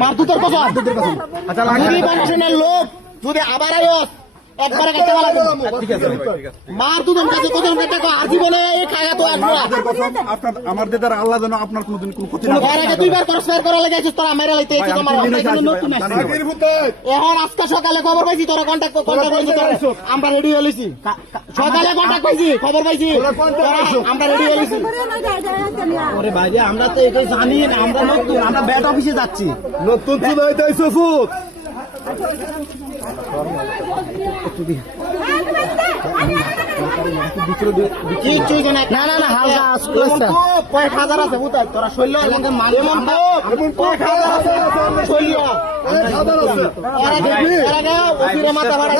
মার দুধের কসম। আচ্ছা লোক যদি আবার আয়স একবারে কেটে মার দুধন কাছে কত টাকা আজীবনে খায়া তো আসবো আপনার দেদার আল্লাহ যেন আপনার কোনোদিন কোনো ক্ষতি না করে। আগে দুইবার ক্রসফায়ার করা লেগেছিস তোরা মেরে লাইতে এসে তোমার নতুন এখন আজকে সকালে খবর পাইছি তোরা কন্টাক্ট পাইছি আমরা রেডি হয়েছি সকালে কন্টাক্ট পাইছি খবর পাইছি আমরা রেডি হয়েছি। ওরে ভাই আমরা তো এটাই জানি না, আমরা নতুন আমরা ব্যাট অফিসে যাচ্ছি নতুন চুলাইতেছো ফুট না না না হালকা কয়েক হাজার আছে বুঝাই তোরা শৈল মাথা ভাড়া